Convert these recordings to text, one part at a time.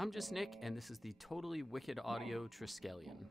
I'm just Nick, and this is the Totally Wyked Audio Triskelion.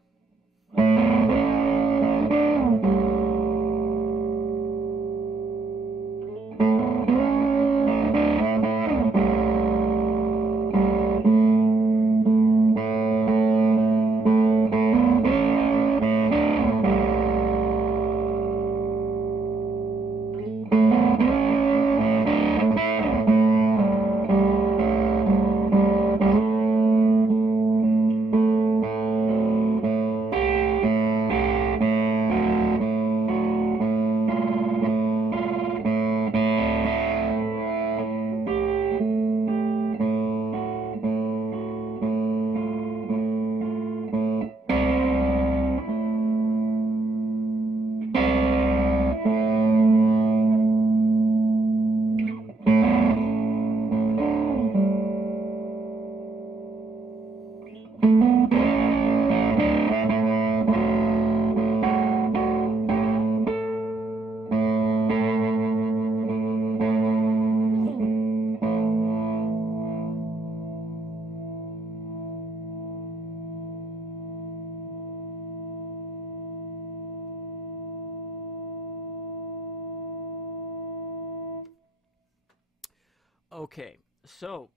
Okay, so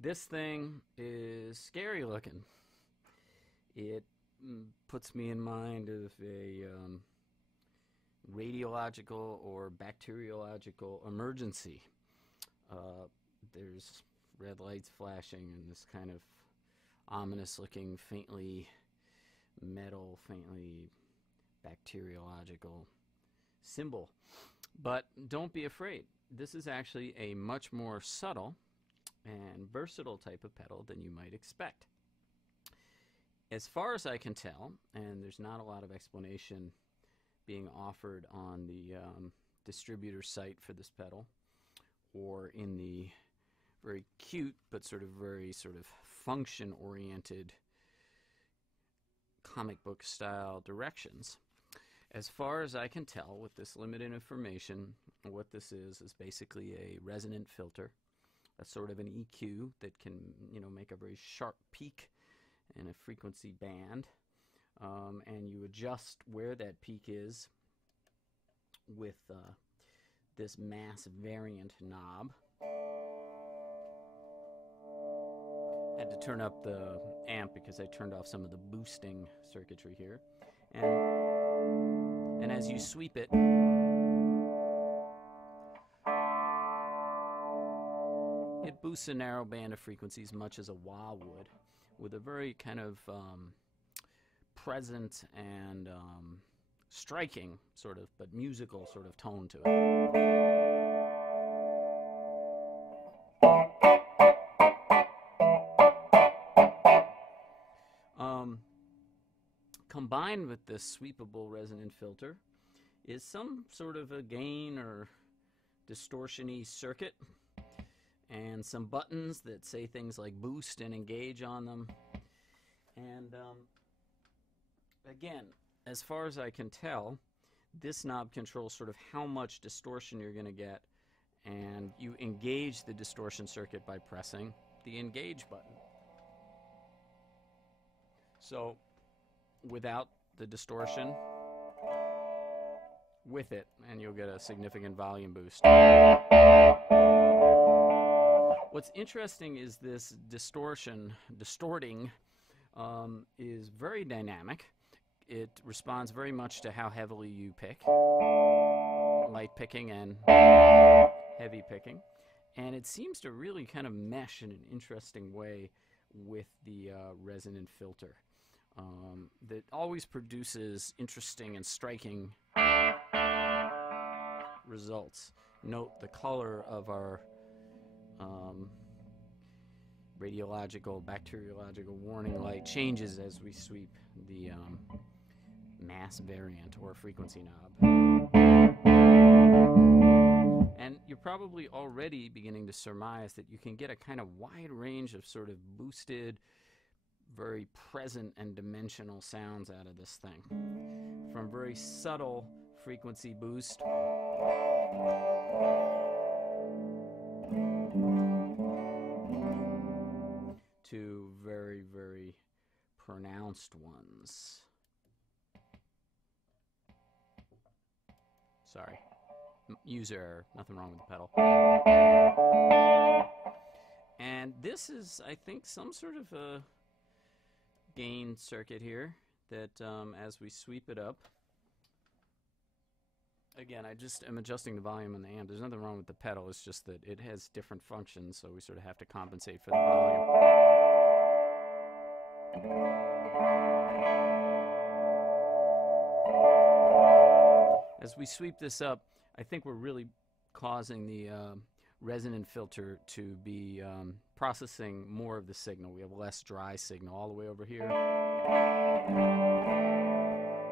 this thing is scary looking. It puts me in mind of a radiological or bacteriological emergency. There's red lights flashing and this kind of ominous looking, faintly metal, faintly bacteriological symbol. But don't be afraid. This is actually a much more subtle and versatile type of pedal than you might expect. As far as I can tell, and there's not a lot of explanation being offered on the distributor site for this pedal, or in the very cute but very function-oriented comic book style directions. As far as I can tell, with this limited information, what this is basically a resonant filter, a sort of an EQ that can, make a very sharp peak in a frequency band, and you adjust where that peak is with this mass variant knob. I had to turn up the amp because I turned off some of the boosting circuitry here, and as you sweep it, it boosts a narrow band of frequencies much as a wah would, with a very kind of present and striking but musical tone to it. Combined with this sweepable resonant filter is some sort of a gain or distortion-y circuit, and some buttons that say things like boost and engage on them. And again, as far as I can tell, this knob controls how much distortion you're going to get, and you engage the distortion circuit by pressing the engage button. So without the distortion, with it, and you'll get a significant volume boost. What's interesting is this distorting is very dynamic. It responds very much to how heavily you pick, light picking and heavy picking, and it seems to really kind of mesh in an interesting way with the resonant filter. That always produces interesting and striking results. Note the color of our radiological, bacteriological warning light changes as we sweep the mass variant or frequency knob. And you're probably already beginning to surmise that you can get a kind of wide range of boosted, very present and dimensional sounds out of this thing. From very subtle frequency boost pronounced ones. Sorry. User error. Nothing wrong with the pedal. And this is, I think, some sort of a gain circuit here that as we sweep it up, again, I just am adjusting the volume on the amp. There's nothing wrong with the pedal. It's just that it has different functions, so we sort of have to compensate for the volume. As we sweep this up, I think we're really causing the resonant filter to be processing more of the signal. We have less dry signal all the way over here.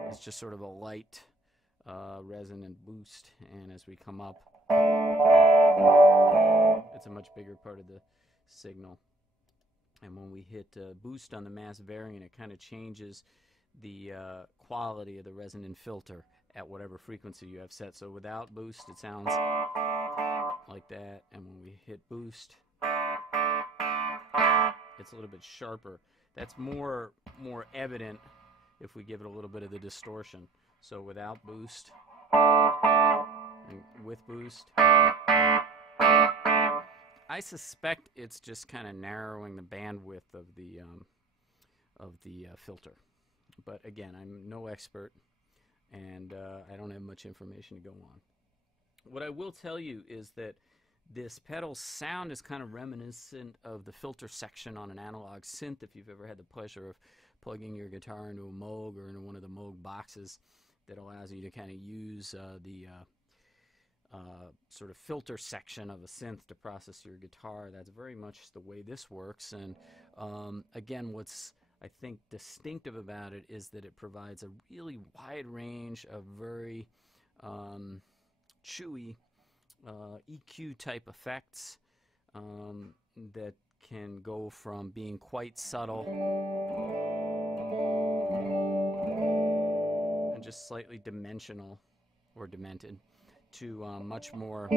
It's just sort of a light resonant boost, and as we come up, it's a much bigger part of the signal. And when we hit boost on the mass variant, it kind of changes the quality of the resonant filter at whatever frequency you have set. So without boost, it sounds like that, and when we hit boost, it's a little bit sharper. That's more evident if we give it a little bit of the distortion. So without boost and with boost, I suspect it's just kind of narrowing the bandwidth of the filter. But again, I'm no expert, and I don't have much information to go on. What I will tell you is that this pedal's sound is kind of reminiscent of the filter section on an analog synth, if you've ever had the pleasure of plugging your guitar into a Moog or into one of the Moog boxes that allows you to kind of use the sort of filter section of a synth to process your guitar. That's very much the way this works. And again, what's I think distinctive about it is that it provides a really wide range of very chewy EQ type effects that can go from being quite subtle and just slightly dimensional or demented to much more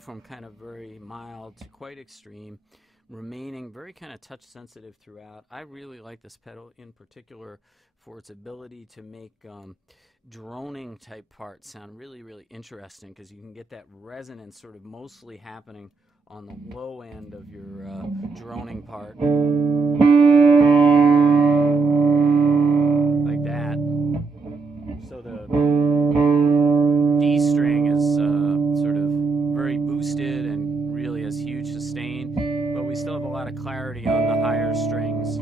from kind of very mild to quite extreme, remaining very kind of touch sensitive throughout. I really like this pedal in particular for its ability to make droning type parts sound really, really interesting, because you can get that resonance sort of mostly happening on the low end of your droning part, like that. So the D string is sort of very boosted and really has huge sustain, but we still have a lot of clarity on the higher strings.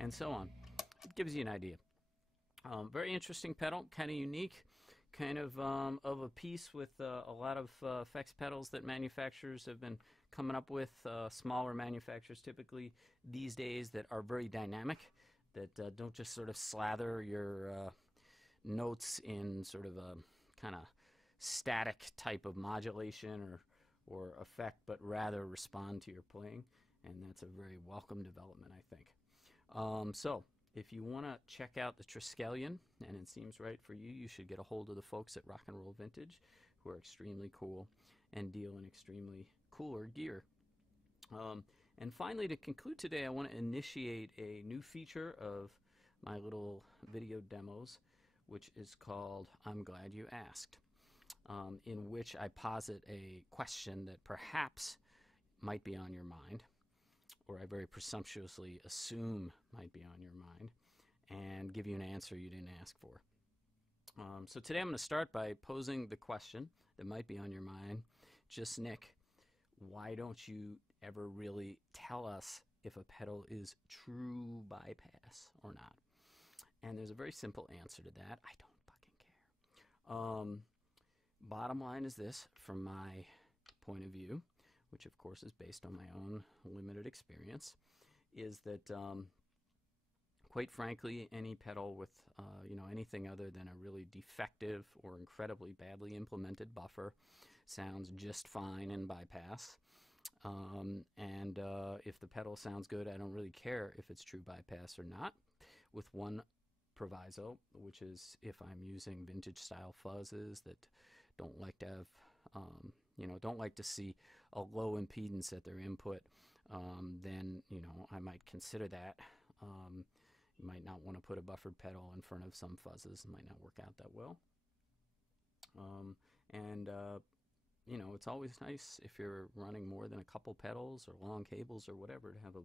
And so on. It gives you an idea. Very interesting pedal, kind of unique, kind of a piece with a lot of effects pedals that manufacturers have been coming up with, smaller manufacturers typically these days, that are very dynamic, that don't just sort of slather your notes in sort of a kind of static type of modulation or effect, but rather respond to your playing, and that's a very welcome development, I think. So if you want to check out the Triskelion, and it seems right for you, you should get a hold of the folks at Rock and Roll Vintage, who are extremely cool and deal in extremely cooler gear. And finally, to conclude today, I want to initiate a new feature of my little video demos, which is called I'm Glad You Asked, in which I posit a question that perhaps might be on your mind, or I very presumptuously assume might be on your mind, and give you an answer you didn't ask for. So today I'm going to start by posing the question that might be on your mind. Just, Nick, why don't you ever really tell us if a pedal is true bypass or not? And there's a very simple answer to that. I don't fucking care. Bottom line is this, from my point of view, which of course is based on my own limited experience, is that quite frankly, any pedal with anything other than a really defective or incredibly badly implemented buffer sounds just fine in bypass. And if the pedal sounds good, I don't really care if it's true bypass or not, with one proviso, which is if I'm using vintage style fuzzes that don't like to have, don't like to see a low impedance at their input, then, I might consider that. You might not want to put a buffered pedal in front of some fuzzes. It might not work out that well. It's always nice if you're running more than a couple pedals or long cables or whatever to have a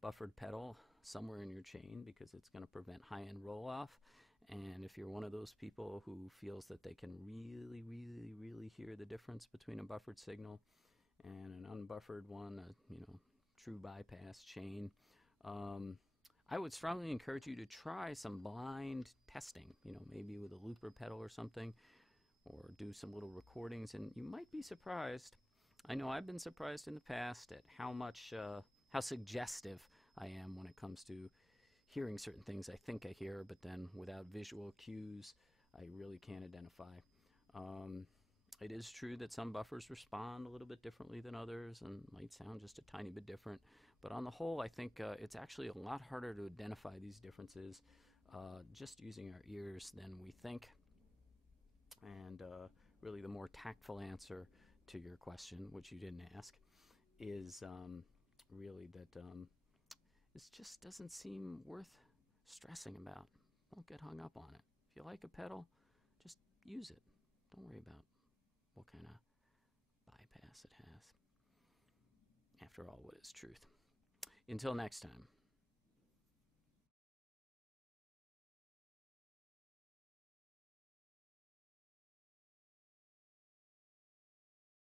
buffered pedal somewhere in your chain, because it's going to prevent high-end roll-off. And if you're one of those people who feels that they can really, really, really hear the difference between a buffered signal and an unbuffered one, a true bypass chain, I would strongly encourage you to try some blind testing, maybe with a looper pedal or something, or do some little recordings, and you might be surprised. I know I've been surprised in the past at how suggestive I am when it comes to hearing certain things I think I hear, but then without visual cues, I really can't identify. It is true that some buffers respond a little bit differently than others and might sound just a tiny bit different, but on the whole, I think it's actually a lot harder to identify these differences just using our ears than we think. And really the more tactful answer to your question, which you didn't ask, is really that this just doesn't seem worth stressing about. Don't get hung up on it. If you like a pedal, just use it. Don't worry about what kind of bypass it has. After all, what is truth? Until next time.